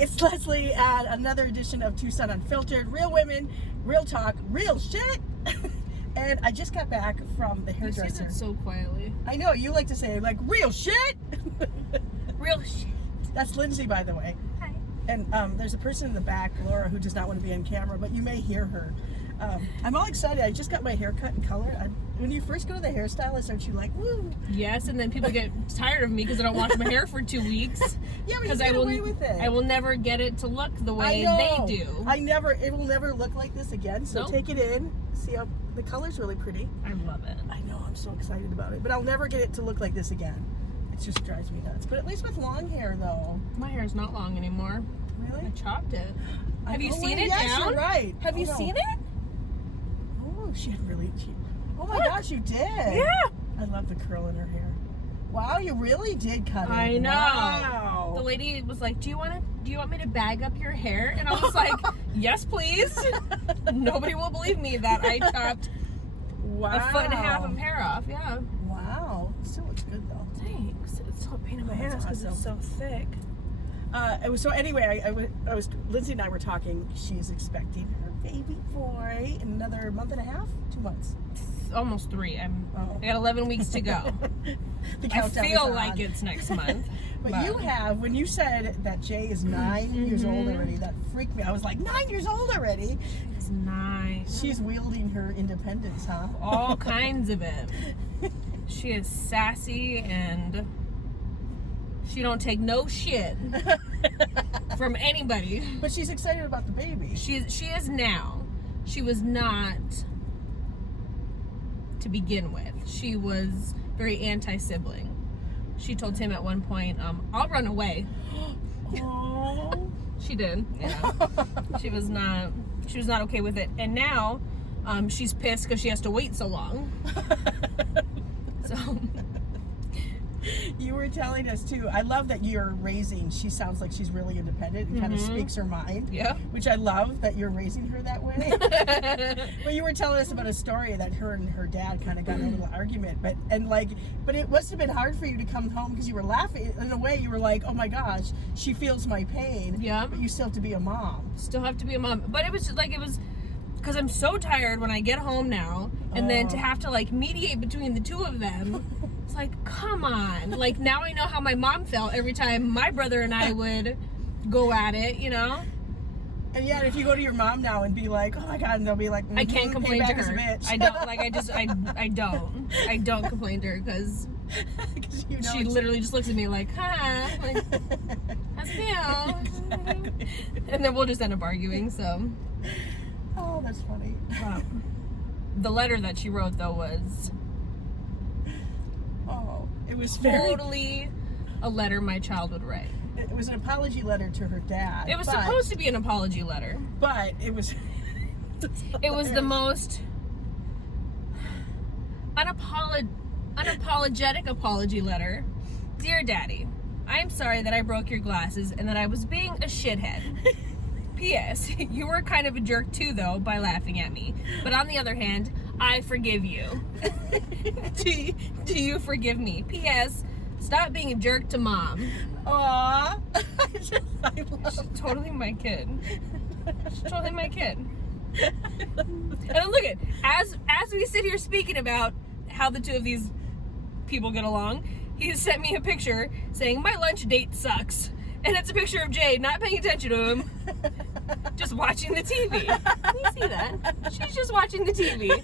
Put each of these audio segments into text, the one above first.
it's Leslie at another edition of Tucson Unfiltered. Real women, real talk, real shit. And I just got back from the hairdresser. You say that so quietly. I know, you like to say, like, real shit. Real shit. That's Lindsay, by the way. Hi. And there's a person in the back, Laura, who does not want to be on camera, but you may hear her. I'm all excited. I just got my hair cut and color. When you first go to the hairstylist, aren't you like, woo? Yes, and then people get tired of me because I don't wash my hair for 2 weeks. Yeah, but you get away with it. I will never get it to look the way they do. It will never look like this again. So Nope. take it in. See how the color's really pretty. I love it. I know, I'm so excited about it. But I'll never get it to look like this again. It just drives me nuts. But at least with long hair, though. My hair's not long anymore. Really? I chopped it. Have you seen it yes, down? You're right. Have you seen it? Oh, she had really cheap. Oh my gosh, you did. Yeah. I love the curl in her hair. Wow, you really did cut it. I know. Wow. The lady was like, do you want me to bag up your hair? And I was like, yes, please. Nobody will believe me that I chopped a foot and a half of hair off. Yeah. Wow. It still looks good though. Thanks. It's so a pain in my ass because it's so thick. So anyway, I was Lindsay and I were talking. She's expecting her baby boy in another month and a half, 2 months. Almost 3. I got 11 weeks to go. The I countdown is feel on. like it's next month. But you have, when you said that Jay is 9 years old already, that freaked me. I was like, 9 years old already? It's nice. She's wielding her independence, huh? All kinds of it. She is sassy and she don't take no shit from anybody. But she's excited about the baby. She is now. She was not to begin with. She was very anti-sibling. She told Tim at one point, I'll run away. Oh. She did. Yeah. She was not okay with it. And now she's pissed because she has to wait so long. So You were telling us too. I love that you're raising. She sounds like she's really independent and kind of speaks her mind. Yeah. Which I love that you're raising her that way. But you were telling us about a story that her and her dad kind of got in a little argument. But it must have been hard for you to come home because you were laughing. In a way, you were like, "Oh my gosh, she feels my pain." Yeah. But you still have to be a mom. Still have to be a mom. But it was just like because I'm so tired when I get home now, and then to have to like mediate between the two of them. It's like, come on. Like, now I know how my mom felt every time my brother and I would go at it, you know? And yet, if you go to your mom now and be like, "Oh my God," and they'll be like, I can't complain to payback is a her. bitch. I don't. Like, I don't complain to her because you know she literally just looks at me like, huh? Like, how's it feel? And then we'll just end up arguing, so. Oh, that's funny. The letter that she wrote, though, was... Oh, it was totally a letter my child would write. It was an apology letter to her dad. It was supposed to be an apology letter. But it was... It was the most unapologetic apology letter. Dear Daddy, I'm sorry that I broke your glasses and that I was being a shithead. P.S. You were kind of a jerk too, though, by laughing at me. But on the other hand, I forgive you. Do you forgive me? P.S. Stop being a jerk to Mom. Aww. She's totally my kid. She's totally my kid. And then look as we sit here speaking about how the two of these people get along, he sent me a picture saying my lunch date sucks. And it's a picture of Jay not paying attention to him, just watching the TV. Can you see that? She's just watching the TV.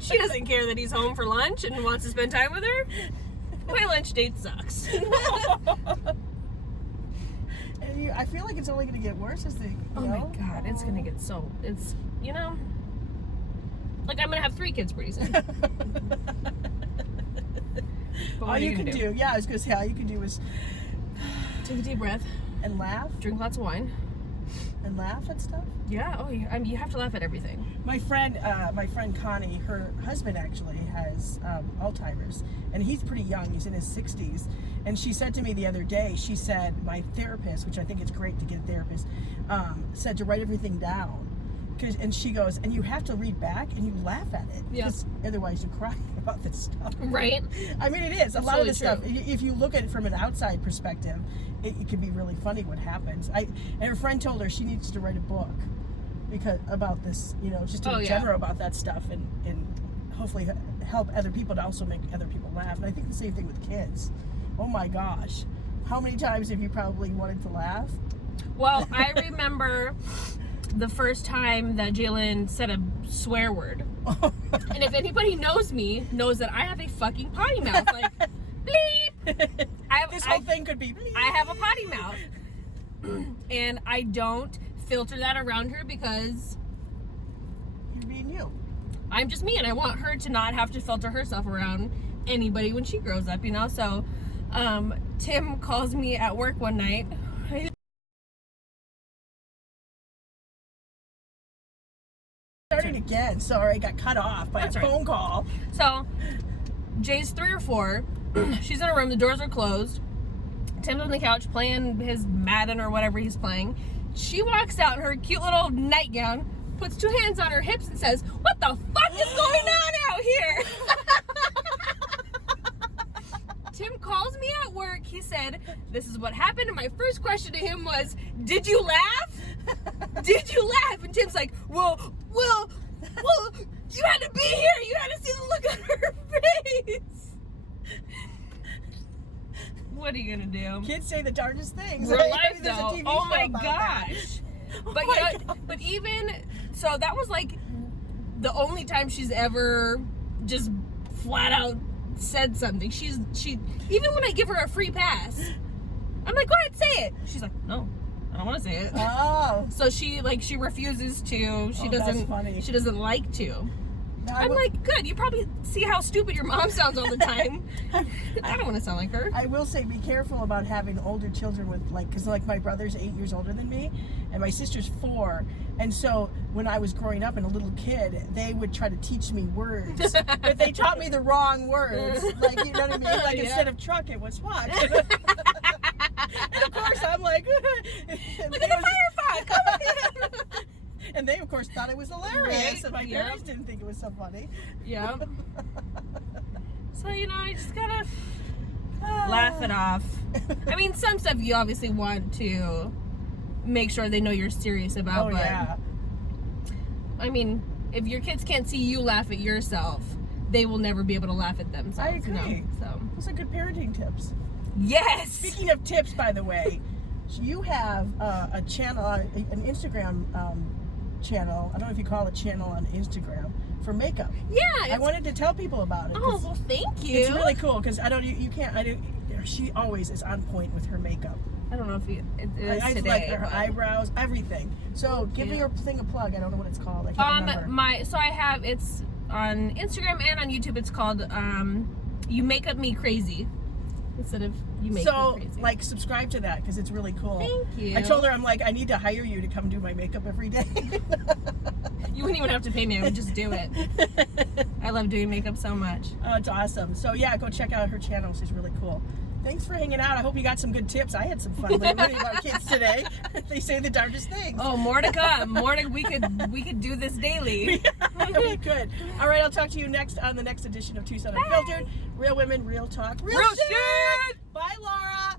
She doesn't care that he's home for lunch and wants to spend time with her. My lunch date sucks. And I feel like it's only going to get worse as they Oh my God, it's going to get so, it's, you know, like I'm going to have 3 kids pretty soon. All you can do, yeah, I was going to say, all you can do is take a deep breath and laugh. Drink lots of wine. And laugh at stuff? Yeah. Oh, I mean, you have to laugh at everything. My friend Connie, her husband actually has Alzheimer's, and he's pretty young. He's in his 60s. And she said to me the other day, she said, my therapist, which I think it's great to get a therapist, said to write everything down. And she goes, and you have to read back and you laugh at it. Yeah. Otherwise you cry about this stuff. Right? I mean, it is. A lot of really this stuff, true. if you look at it from an outside perspective, it can be really funny what happens. And her friend told her she needs to write a book about this, just in general about that stuff, and hopefully help other people to also make other people laugh. And I think the same thing with kids. Oh my gosh. How many times have you probably wanted to laugh? Well, I remember the first time that Jalen said a swear word. And if anybody knows me, knows that I have a fucking potty mouth. Like, bleep! This whole thing could be bleep. I have a potty mouth. And I don't filter that around her because You're being you. I'm just me, and I want her to not have to filter herself around anybody when she grows up, So, Tim calls me at work one night. Starting again. Sorry, I got cut off by a phone call. So, Jay's 3 or 4. She's in her room. The doors are closed. Tim's on the couch playing his Madden or whatever he's playing. She walks out in her cute little nightgown, puts 2 hands on her hips, and says, "What the fuck is going on out here?" Tim calls me at work. He said, "This is what happened." And my first question to him was, "Did you laugh? Did you laugh?" And Tim's like, well, you had to be here. You had to see the look on her face. What are you gonna do? Kids say the darndest things. Real life, There's a though. TV Oh show my about gosh. that. But but even so, that was like the only time she's ever just flat out said something. She even when I give her a free pass, I'm like, "Go ahead, say it." She's like, "No, I don't want to say it." Oh. So she refuses to. She doesn't. That's funny. She doesn't like to. I'm I like, good. You probably see how stupid your mom sounds all the time. I don't want to sound like her. I will say, be careful about having older children with because my brother's 8 years older than me, and my sister's 4. And so when I was growing up and a little kid, they would try to teach me words, but they taught me the wrong words. Like, you know what I mean? Like instead of truck, it was fuck. And of course, I'm like, Look at the firefox. and they of course thought it was hilarious, Right? and my parents didn't think it was so funny. Yeah. So I just gotta laugh it off. I mean, some stuff you obviously want to make sure they know you're serious about. Oh but yeah. I mean, if your kids can't see you laugh at yourself, they will never be able to laugh at themselves. I agree. So Those are good parenting tips. yes. Speaking of tips, by the way, you have a channel, an Instagram channel. I don't know if you call it channel on Instagram for makeup. Yeah. I wanted to tell people about it. Oh well, thank you. It's really cool because you can't. She always is on point with her makeup. I don't know if it is I today. like her but- eyebrows, everything. So give me your thing a plug. I don't know what it's called. I can't remember. So I have it's on Instagram and on YouTube. It's called You Make Up Me Crazy instead of You Make Me Crazy. Subscribe to that because it's really cool. Thank you. I told her I need to hire you to come do my makeup every day. You wouldn't even have to pay me. I would just do it. I love doing makeup so much. Oh, it's awesome. So yeah, go check out her channel. She's really cool. Thanks for hanging out. I hope you got some good tips. I had some fun learning about kids today. They say the darndest things. Oh, more to come. We could do this daily. We could. All right, I'll talk to you next on the next edition of Tucson Unfiltered. Real women, real talk, real shit. Shit. Bye, Laura.